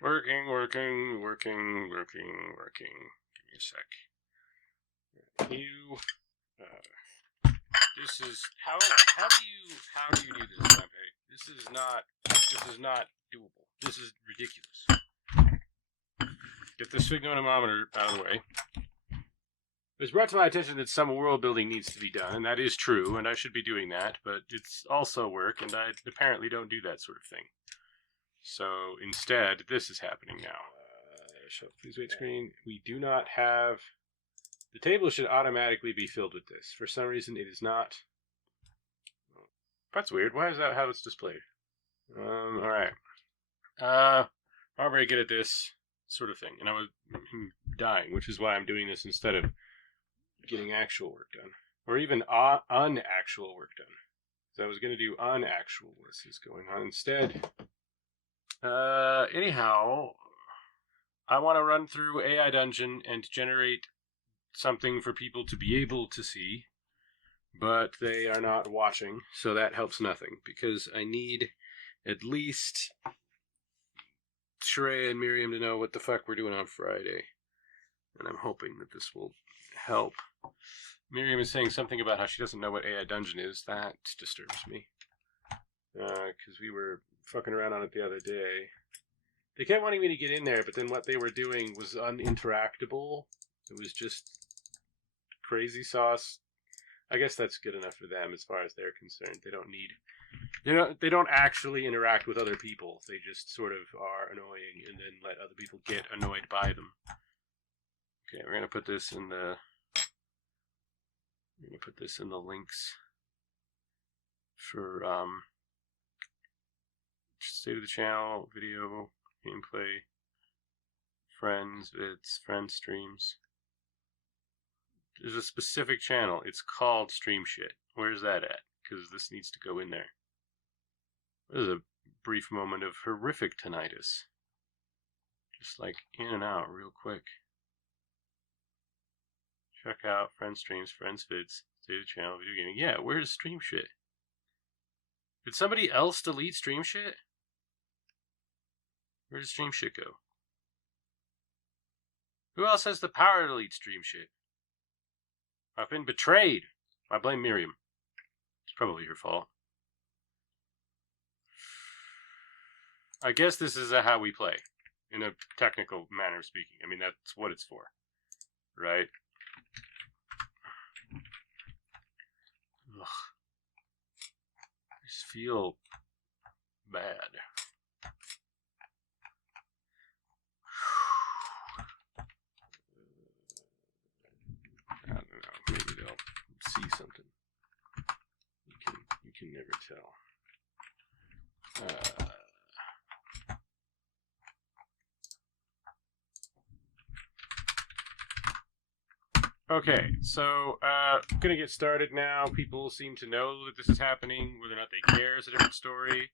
Working. Give me a sec. You. This is how do you do this, Pompey? This is not doable. This is ridiculous. Get the sphygmomanometer out of the way. It was brought to my attention that some world building needs to be done, and that is true, and I should be doing that, but it's also work, and I apparently don't do that sort of thing. So instead, this is happening now. Show please wait screen. We do not have... The table should automatically be filled with this. For some reason, it is not. That's weird. Why is that how it's displayed? Alright. I'm very good at this sort of thing, and I was dying, which is why I'm doing this instead of getting actual work done. Or even unactual work done. So I was going to do unactual. This is going on instead. Anyhow, I want to run through AI Dungeon and generate something for people to be able to see, but they are not watching, so that helps nothing, because I need at least Sheree and Miriam to know what the fuck we're doing on Friday, and I'm hoping that this will help. Miriam is saying something about how she doesn't know what AI Dungeon is. That disturbs me, because we were fucking around on it the other day. They kept wanting me to get in there, but then what they were doing was uninteractable. It was just crazy sauce. I guess that's good enough for them as far as they're concerned. They don't need, they don't actually interact with other people. They just sort of are annoying and then let other people get annoyed by them. Okay, we're gonna put this in the links for state of the channel, video, gameplay, friends, vids, friend streams. There's a specific channel. It's called Stream Shit. Where's that at? Because this needs to go in there. There's a brief moment of horrific tinnitus. Just like in and out real quick. Check out friend streams, friends vids, state of the channel, video gaming. Yeah, where's Stream Shit? Did somebody else delete Stream Shit? Where does Stream Shit go? Who else has the power to delete Stream Shit? I've been betrayed. I blame Miriam. It's probably your fault. I guess this is how we play, in a technical manner of speaking. I mean, that's what it's for, right? Ugh. I just feel bad. I don't know. Maybe they'll see something. You can never tell. Okay, so I'm gonna get started now. People seem to know that this is happening. Whether or not they care is a different story.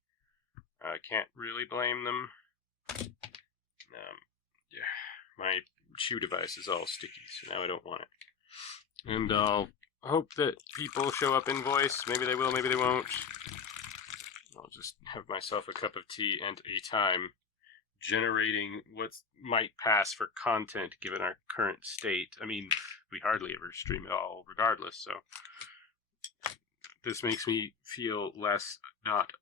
I can't really blame them. Yeah, my shoe device is all sticky, so now I don't want it. And I'll hope that people show up in voice. Maybe they will, maybe they won't. I'll just have myself a cup of tea and a time generating what might pass for content given our current state. I mean, we hardly ever stream at all regardless, so this makes me feel less not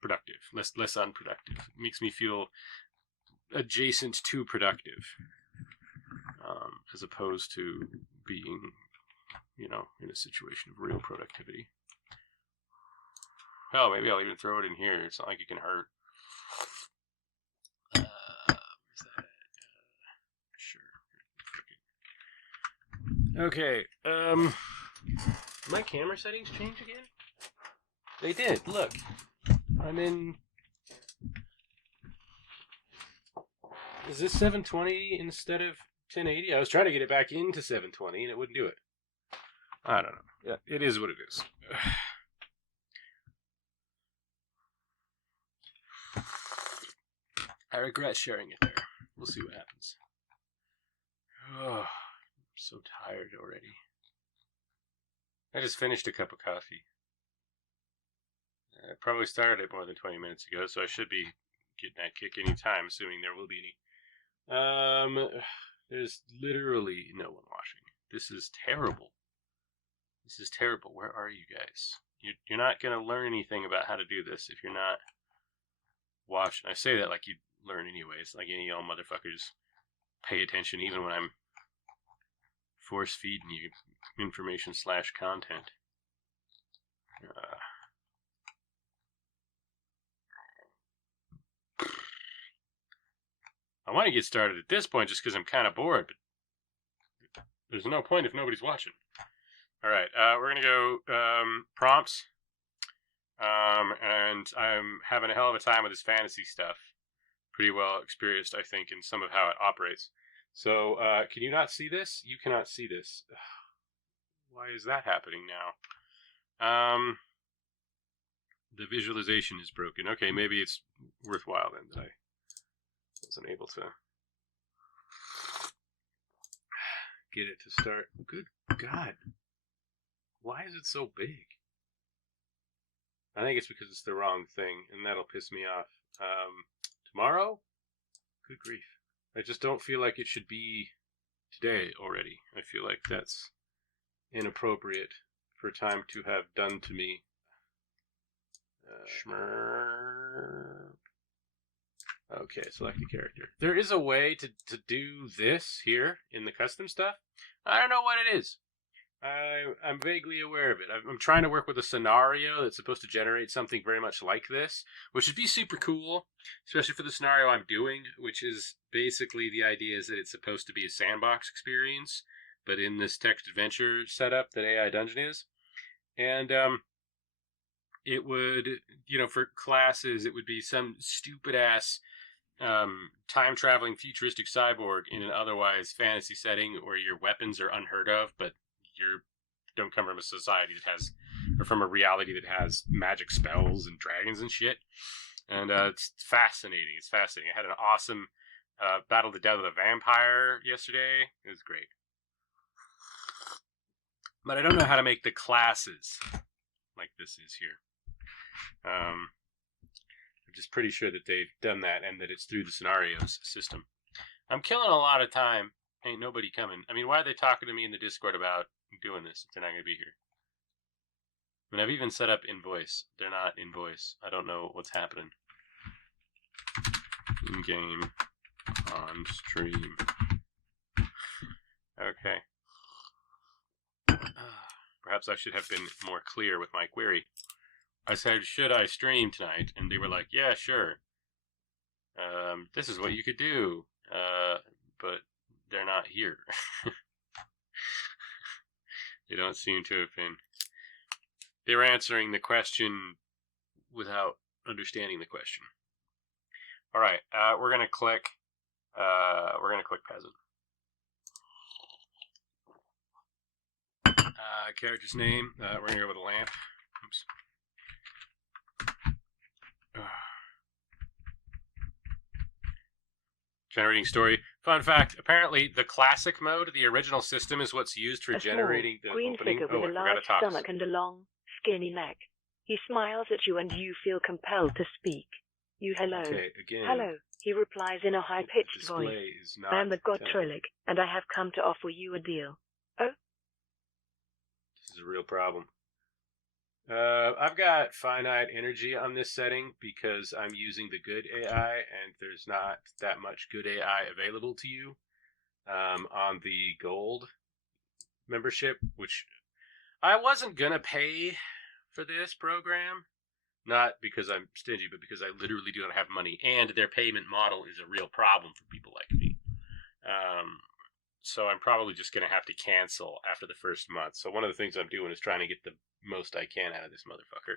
productive, less unproductive. It makes me feel adjacent to productive, as opposed to being, in a situation of real productivity. Hell, maybe I'll even throw it in here. It's not like it can hurt. Okay, my camera settings change again? They did, look. I'm in... Is this 720 instead of 1080? I was trying to get it back into 720 and it wouldn't do it. I don't know. Yeah, it is what it is. I regret sharing it there. We'll see what happens. Oh, I'm so tired already. I just finished a cup of coffee. I probably started it more than 20 minutes ago, so I should be get that kick anytime, assuming there will be any. There's literally no one watching. This is terrible. This is terrible. Where are you guys? You're not going to learn anything about how to do this if you're not watching. I say that like you learn anyways. Like any of y'all motherfuckers pay attention even when I'm force feeding you information / content. I want to get started at this point just because I'm kind of bored, but there's no point if nobody's watching. All right, we're going to go prompts, and I'm having a hell of a time with this fantasy stuff. Pretty well experienced, I think, in some of how it operates. So, can you not see this? You cannot see this. Why is that happening now? The visualization is broken. Okay, maybe it's worthwhile then that I wasn't able to get it to start. Good God. Why is it so big? I think it's because it's the wrong thing, and that'll piss me off. Tomorrow? Good grief. I just don't feel like it should be today already. I feel like that's inappropriate for time to have done to me. Okay, select a character. There is a way to do this here in the custom stuff. I don't know what it is. I'm vaguely aware of it. I'm trying to work with a scenario that's supposed to generate something very much like this, which would be super cool, especially for the scenario I'm doing, which is basically the idea is that it's supposed to be a sandbox experience, but in this text adventure setup that AI Dungeon is. And it would, for classes, it would be some stupid-ass time-traveling futuristic cyborg in an otherwise fantasy setting where your weapons are unheard of, but you don't come from a society that has, or from a reality that has magic spells and dragons and shit. And it's fascinating. It's fascinating. I had an awesome battle to death with a vampire yesterday. It was great. But I don't know how to make the classes like this is here. I'm just pretty sure that they've done that and that it's through the scenarios system. I'm killing a lot of time. Ain't nobody coming. I mean, why are they talking to me in the Discord about doing this if they're not going to be here? I mean, I've even set up in voice. They're not in voice. I don't know what's happening. In game. On stream. Okay. Perhaps I should have been more clear with my query. I said, should I stream tonight? And they were like, yeah, sure. This is what you could do. But they're not here. They don't seem to have been. They were answering the question without understanding the question. All right, we're gonna click. We're gonna click peasant. Character's name. We're gonna go with a lamp. Oops. Generating story. Fun fact, apparently the classic mode, the original system, is what's used for generating the green opening. Figure with a large stomach and a long, skinny neck. He smiles at you and you feel compelled to speak. You hello. Okay, again. Hello, he replies in a high-pitched voice. I am the god Trillic, and I have come to offer you a deal. Oh? This is a real problem. I've got finite energy on this setting because I'm using the good AI, and there's not that much good AI available to you on the gold membership, which I wasn't going to pay for this program. Not because I'm stingy, but because I literally do not have money, and their payment model is a real problem for people like me. So I'm probably just going to have to cancel after the first month. So one of the things I'm doing is trying to get the most I can out of this motherfucker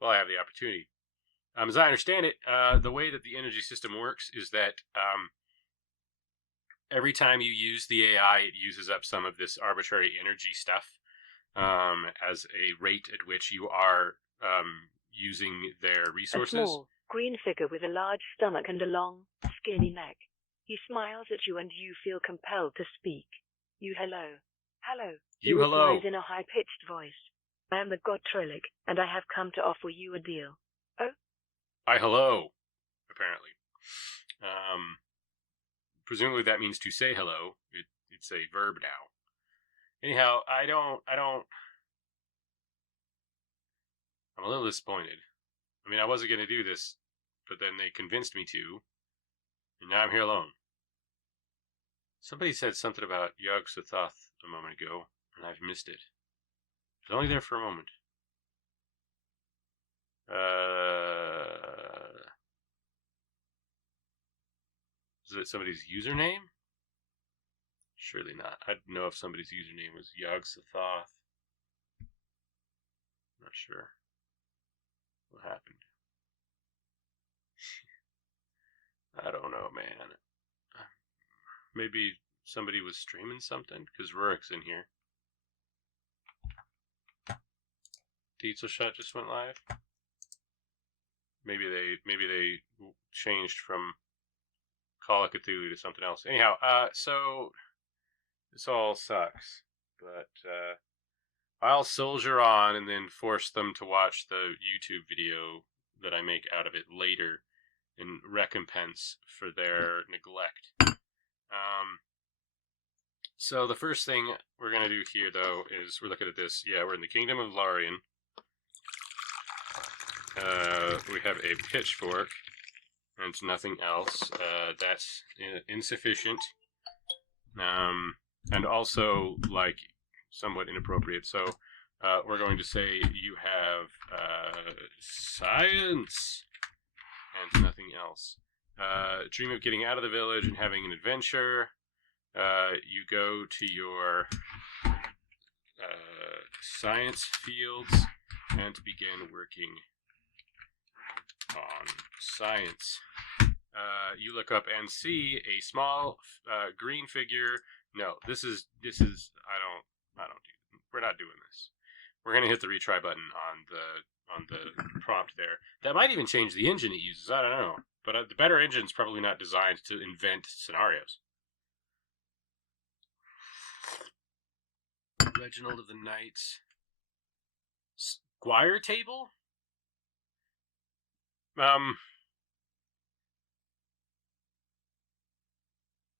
while I have the opportunity. As I understand it, the way that the energy system works is that every time you use the AI, it uses up some of this arbitrary energy stuff as a rate at which you are using their resources. A small, green figure with a large stomach and a long, skinny neck. He smiles at you and you feel compelled to speak. You hello. Hello. He replies in a high-pitched voice. I am the god Trillic, and I have come to offer you a deal. Oh? I hello, apparently. Presumably that means to say hello. It's a verb now. Anyhow, I'm a little disappointed. I mean, I wasn't going to do this, but then they convinced me to, and now I'm here alone. Somebody said something about Yog Sothoth a moment ago, and I've missed it. It was only there for a moment. Is it somebody's username? Surely not. I don't know if somebody's username was Yog Sothoth. Not sure what happened. I don't know, man. Maybe somebody was streaming something, because Rurik's in here. Pizza Shot just went live. Maybe they changed from Call of Cthulhu to something else. Anyhow, so this all sucks, but I'll soldier on and then force them to watch the YouTube video that I make out of it later in recompense for their neglect. So the first thing we're going to do here, though, is we're looking at this. Yeah, we're in the Kingdom of Larian. We have a pitchfork and nothing else. That's insufficient. And also, like, somewhat inappropriate. So we're going to say you have science and nothing else. Dream of getting out of the village and having an adventure. You go to your science fields and begin working on science. You look up and see a small green figure. No, this is we're not doing this. We're gonna hit the retry button on the prompt there. That might even change the engine it uses. I don't know, but the better engine's probably not designed to invent scenarios. Reginald of the Knights. Squire table?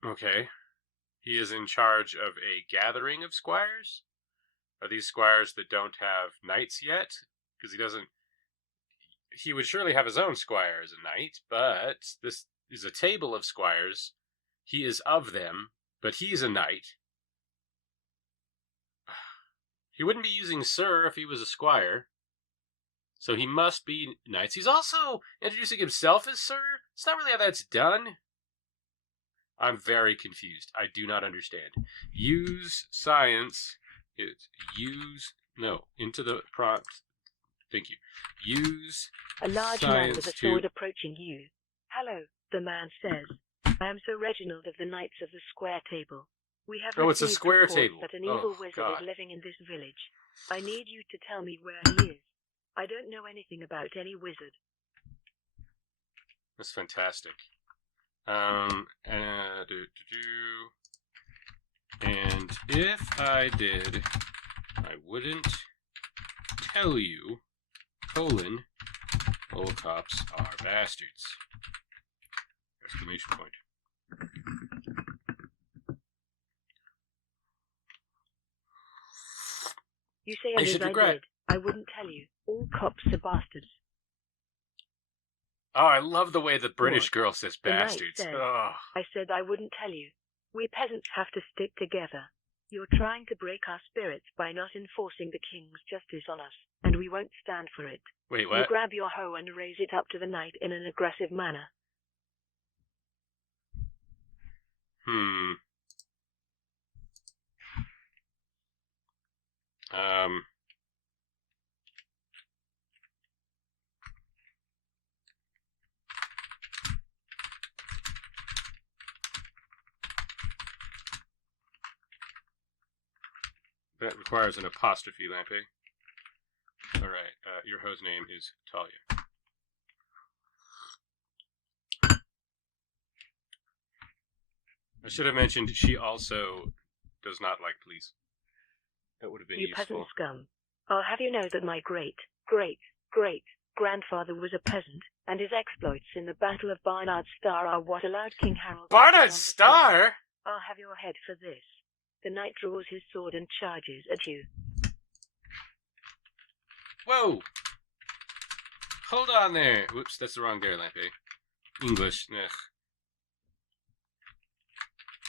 Okay. He is in charge of a gathering of squires? Are these squires that don't have knights yet? Because he would surely have his own squire as a knight, but this is a table of squires. He is of them, but he's a knight. He wouldn't be using sir if he was a squire. So he must be knights. He's also introducing himself as sir. It's not really how that's done. I'm very confused. I do not understand. Use science. Into the prompt. Thank you. Use a large man with a sword approaching you. Hello, the man says. I am Sir Reginald of the Knights of the Square Table. We have it's a square table. That an evil wizard is living in this village. I need you to tell me where he is. I don't know anything about any wizard. That's fantastic. And if I did, I wouldn't tell you, all cops are bastards. Exclamation point. You say as I did. I wouldn't tell you. All cops are bastards. Oh, I love the way the British girl says bastards. I said I wouldn't tell you. We peasants have to stick together. You're trying to break our spirits by not enforcing the king's justice on us, and we won't stand for it. Wait, what? You grab your hoe and raise it up to the knight in an aggressive manner. That requires an apostrophe, Lampe. Alright, your hoe's name is Talia. I should have mentioned she also does not like police. That would have been useful. You peasant scum. I'll have you know that my great grandfather was a peasant. and his exploits in the Battle of Barnard's Star are what allowed King Harold... Barnard's Star? I'll have your head for this. The knight draws his sword and charges at you. Whoa! Hold on there. Whoops, that's the wrong there, Lampe. English. Ugh.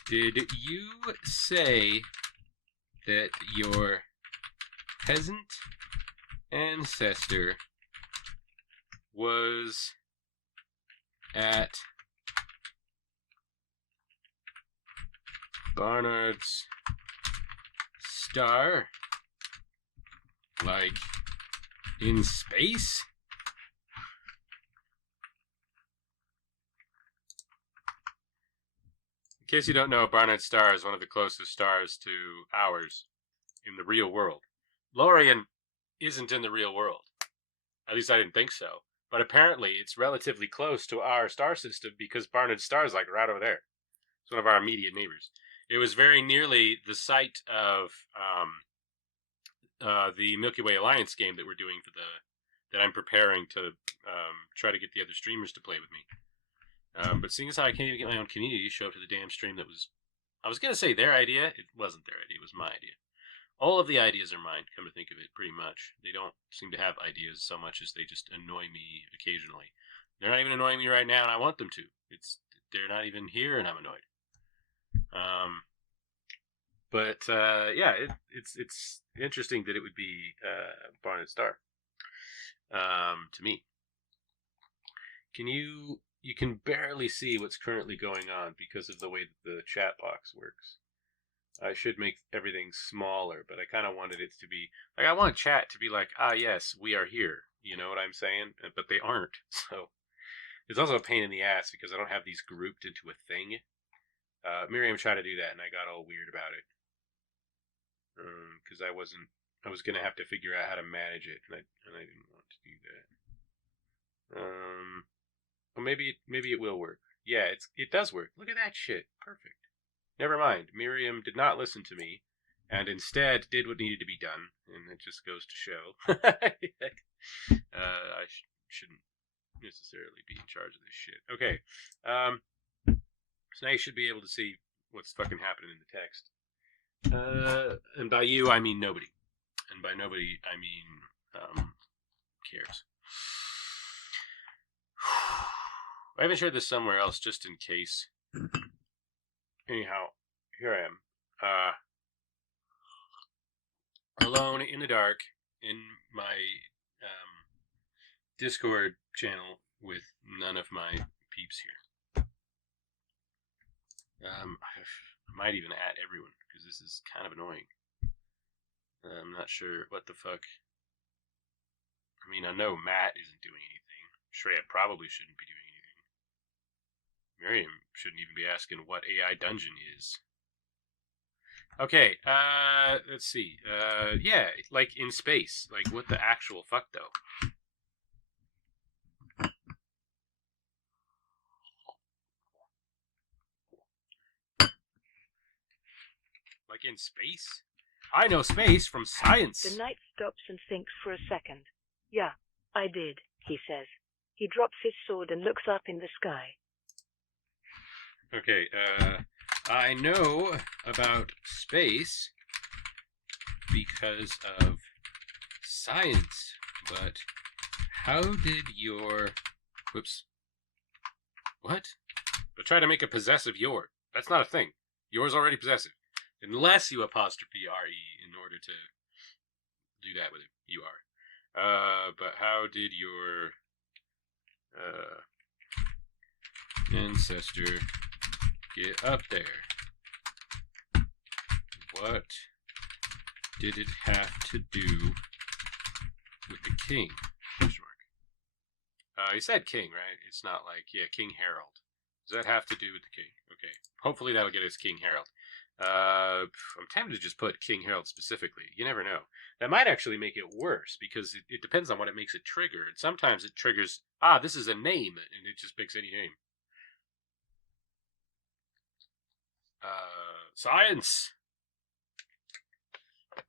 Did you say that your peasant ancestor was at Barnard's Star? Like, in space? In case you don't know, Barnard's Star is one of the closest stars to ours in the real world. Lorien isn't in the real world. At least I didn't think so. But apparently it's relatively close to our star system because Barnard's Star is like right over there. It's one of our immediate neighbors. It was very nearly the site of the Milky Way Alliance game that we're doing for that I'm preparing to try to get the other streamers to play with me. But seeing as how I can't even get my own community to show up to the damn stream that was... I was going to say their idea. It wasn't their idea. It was my idea. All of the ideas are mine, come to think of it, pretty much. They don't seem to have ideas so much as they just annoy me occasionally. They're not even annoying me right now, and I want them to. They're not even here, and I'm annoyed. Yeah, it's interesting that it would be Barnard Star to me. You can barely see what's currently going on because of the way that the chat box works. I should make everything smaller, but I kind of wanted it to be like, I want chat to be like, ah, yes, we are here. You know what I'm saying? But they aren't. So it's also a pain in the ass because I don't have these grouped into a thing. Miriam tried to do that, and I got all weird about it. Because I was going to have to figure out how to manage it, and I didn't want to do that. Well, maybe it will work. Yeah, it does work. Look at that shit. Perfect. Never mind. Miriam did not listen to me, and instead did what needed to be done, and it just goes to show. I shouldn't necessarily be in charge of this shit. Okay. So now you should be able to see what's fucking happening in the text. And by you, I mean nobody. And by nobody, I mean, cares. I haven't shared this somewhere else just in case. Anyhow, here I am. Alone in the dark in my Discord channel with none of my peeps here. I might even add everyone because this is kind of annoying. I'm not sure what the fuck. I mean, I know Matt isn't doing anything. Shreya probably shouldn't be doing anything. Miriam shouldn't even be asking what AI dungeon is. Okay, let's see. Yeah, like in space. Like, what the actual fuck, though? Like in space? I know space from science. The knight stops and thinks for a second. Yeah, I did, he says. He drops his sword and looks up in the sky. Okay, I know about space because of science, but how did your... Whoops. What? But try to make a possessive your. That's not a thing. Yours already possessive. Unless you apostrophe R-E in order to do that with it. You are. But how did your ancestor get up there? What did it have to do with the king? He said king, right? It's not like, yeah, King Harold. Does that have to do with the king? Okay. Hopefully that'll get us King Harold. I'm tempted to just put King Harold specifically. You never know. That might actually make it worse because it depends on what it makes it trigger. And sometimes it triggers, this is a name, and it just picks any name. Science!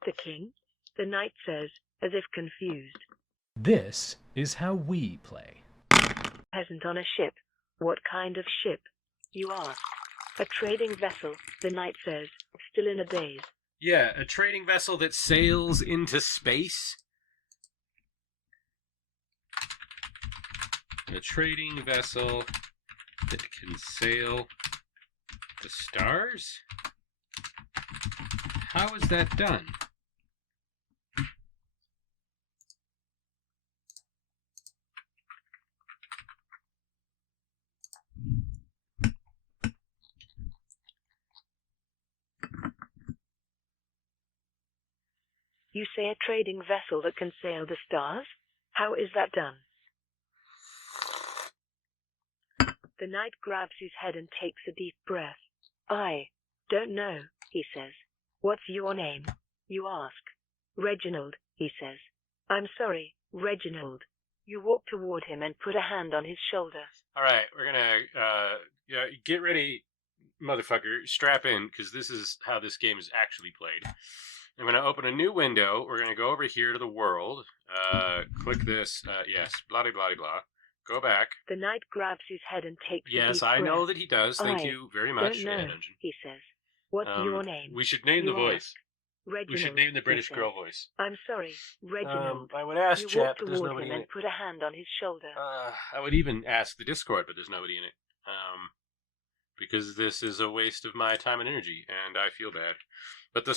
The king? The knight says, as if confused. This is how we play. Peasant on a ship. What kind of ship? You ask. A trading vessel, the knight says, still in a daze. Yeah, a trading vessel that sails into space. A trading vessel that can sail the stars? How is that done? You say a trading vessel that can sail the stars? How is that done? The knight grabs his head and takes a deep breath. I don't know, he says. What's your name? You ask. Reginald, he says. I'm sorry, Reginald. You walk toward him and put a hand on his shoulder. All right, we're gonna get ready, motherfucker. Strap in, because this is how this game is actually played. I'm going to open a new window. We're going to go over here to the world. Click this. Yes, blah, blah, blah, blah. Go back. The knight grabs his head and takes a deep Yes, I breath. know that he does. Thank you very much. Don't know, he says. What's your name? We should name the voice. Reginald, we should name the British girl voice. I'm sorry, Reginald. I would ask you chat, walk but there's toward nobody him in and it. put a hand on his shoulder. I would even ask the Discord, but there's nobody in it. Because this is a waste of my time and energy, and I feel bad. But the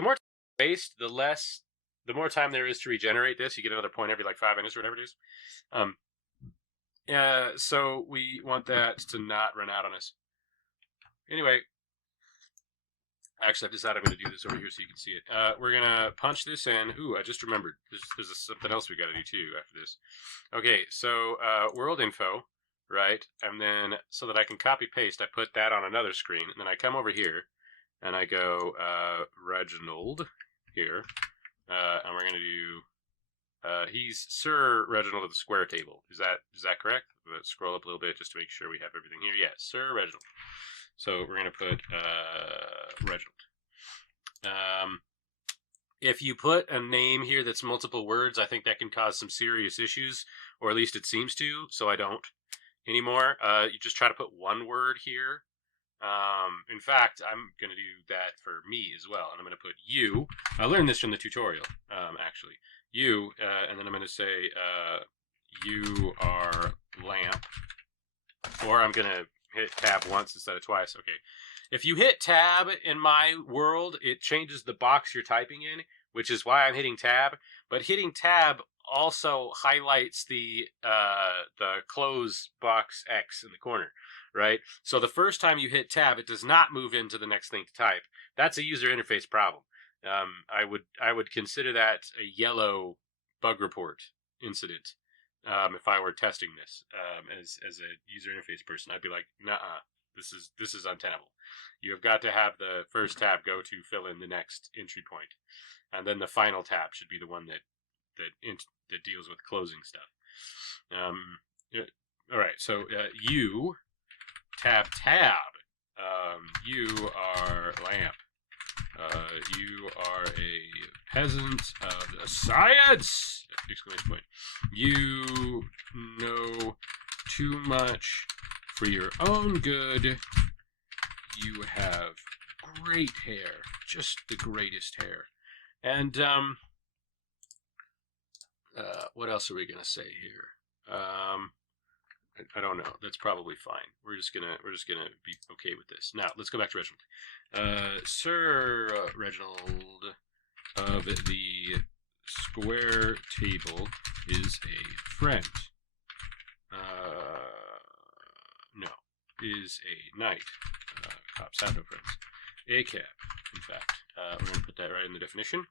more waste, the more time there is to regenerate this. You get another point every like 5 minutes or whatever it is. So we want that to not run out on us. Anyway, actually, I've decided I'm going to do this over here so you can see it. We're going to punch this in. Ooh, I just remembered. There's something else we got to do too after this. Okay, so world info, right? And then so that I can copy paste, I put that on another screen, and then I come over here and I go Reginald here, and we're going to do. He's Sir Reginald of the Square Table. Is that correct? Let's scroll up a little bit just to make sure we have everything here. Yes, Sir Reginald. So we're going to put Reginald. If you put a name here that's multiple words, I think that can cause some serious issues, or at least it seems to, so I don't anymore. You just try to put one word here. In fact, I'm going to do that for me as well, and I'm going to put you. I learned this from the tutorial, actually. You, and then I'm going to say, you are lamp, or I'm going to hit tab once instead of twice. Okay. If you hit tab in my world, it changes the box you're typing in, which is why I'm hitting tab. But hitting tab also highlights the close box X in the corner, right? So the first time you hit tab, it does not move into the next thing to type. That's a user interface problem. I would consider that a yellow bug report incident. If I were testing this as a user interface person, I'd be like, nah, this is untenable. You have got to have the first tab go to fill in the next entry point, and then the final tab should be the one that deals with closing stuff. All right, so you tab. You are lamp. You are a peasant of the science! Exclamation point. You know too much for your own good. You have great hair. Just the greatest hair. And, what else are we gonna say here? I don't know. That's probably fine. We're just gonna be okay with this. Now, let's go back to Reginald. Sir Reginald of the Square Table is a friend. No, is a knight. Cops have no friends. A cab, in fact. We're gonna put that right in the definition.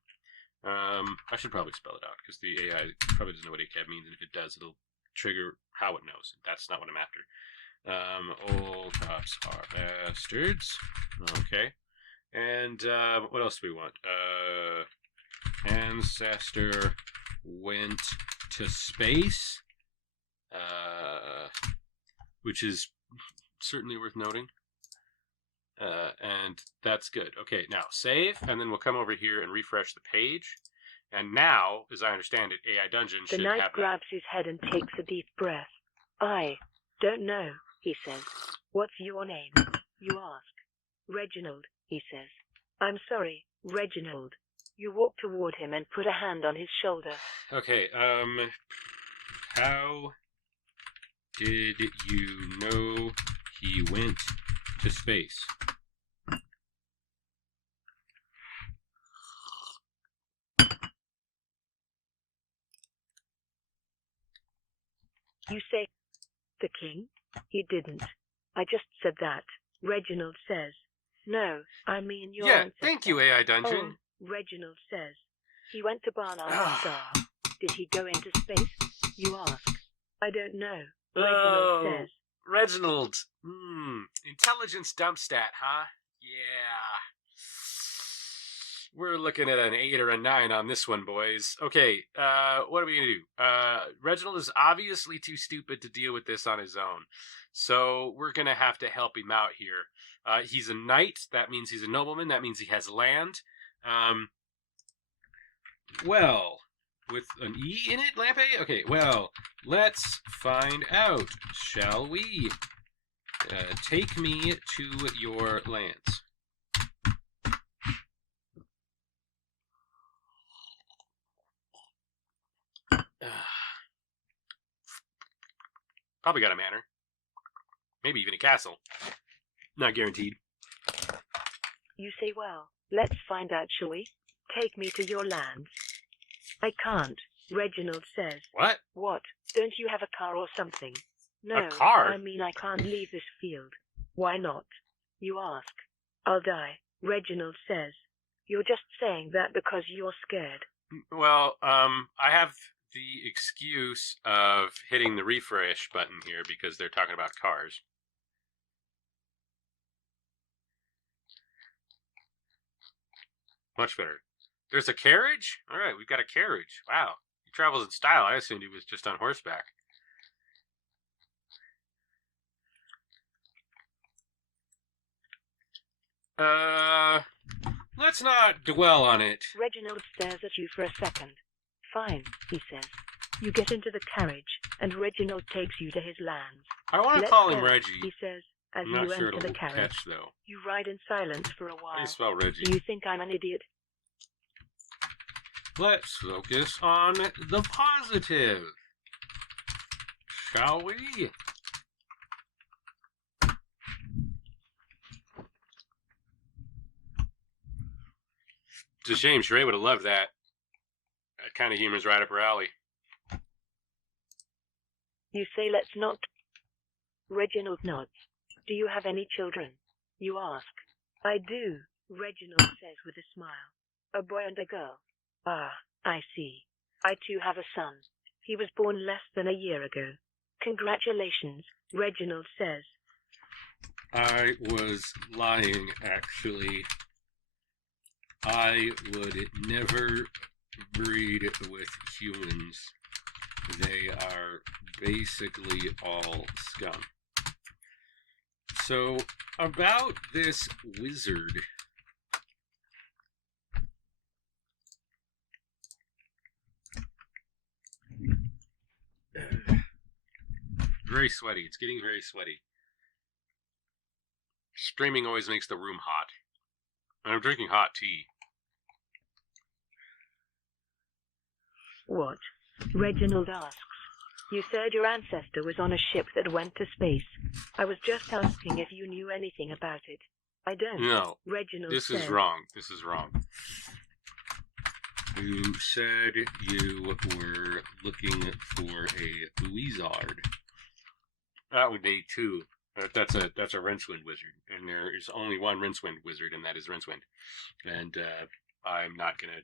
I should probably spell it out because the AI probably doesn't know what a cab means, and if it does, it'll trigger how it knows. That's not what I'm after. All cops are bastards. Okay. And what else do we want? Ancestor went to space, which is certainly worth noting. And that's good. Okay, now save, and then we'll come over here and refresh the page. And now, as I understand it, AI Dungeon should have The knight grabs his head and takes a deep breath. I don't know, he says. What's your name? You ask. Reginald, he says. I'm sorry, Reginald. You walk toward him and put a hand on his shoulder. Okay, how did you know he went to space? You say, the king? He didn't. I just said that. Reginald says. No, I mean your ancestor. Thank you, AI Dungeon. Oh, Reginald says. He went to Barnard's Star. Did he go into space? You ask. I don't know. Reginald says. Reginald. Intelligence dump stat, huh? Yeah. We're looking at an 8 or a 9 on this one, boys. Okay, what are we going to do? Reginald is obviously too stupid to deal with this on his own. So we're going to have to help him out here. He's a knight. That means he's a nobleman. That means he has land. Well, with an E in it, Lampe? Okay, well, let's find out, shall we? Take me to your lands. Probably got a manor. Maybe even a castle. Not guaranteed. You say, well, let's find out, shall we? Take me to your lands. I can't, Reginald says. What? What? Don't you have a car or something? No, a car? I mean I can't leave this field. Why not? You ask. I'll die, Reginald says. You're just saying that because you're scared. Well, I have the excuse of hitting the refresh button here because they're talking about cars. Much better. There's a carriage? All right, we've got a carriage. Wow. He travels in style. I assumed he was just on horseback. Let's not dwell on it. Reginald stares at you for a second. Fine, he says. You get into the carriage, and Reginald takes you to his lands. I want to call him Reggie. He says, as I'm not you sure enter the carriage. Catch, though. You ride in silence for a while. How do you spell Reggie? Do you think I'm an idiot? Let's focus on the positive. Shall we? It's a shame. Sheree would have loved that. That kind of humor's right up her alley. You say let's not. Reginald nods. Do you have any children? You ask. I do, Reginald says with a smile. A boy and a girl. Ah, I see. I too have a son. He was born less than a year ago. Congratulations, Reginald says. I was lying, actually. I would never breed with humans. They are basically all scum. So, about this wizard. Very sweaty. It's getting very sweaty. Streaming always makes the room hot. And I'm drinking hot tea. What? Reginald asks. You said your ancestor was on a ship that went to space. I was just asking if you knew anything about it. I don't. No. Reginald This said. is wrong. This is wrong. You said you were looking for a wizard. That would be two. That's a Rincewind wizard, and there is only one Rincewind wizard, and that is Rincewind. And I'm not gonna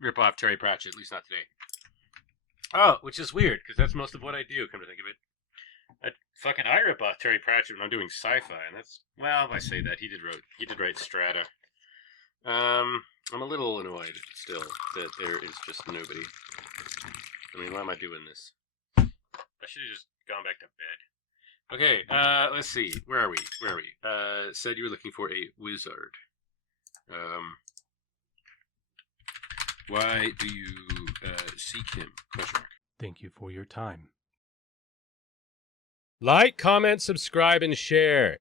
rip off Terry Pratchett, at least not today. Oh, which is weird because that's most of what I do. Come to think of it, I rip off Terry Pratchett when I'm doing sci-fi, and that's I say that he did write Strata. I'm a little annoyed still that there is just nobody. I mean, why am I doing this? I should have just gone back to bed. Okay, let's see. Where are we? Said you were looking for a wizard. Why do you seek him? Question mark. Thank you for your time. Like, comment, subscribe, and share.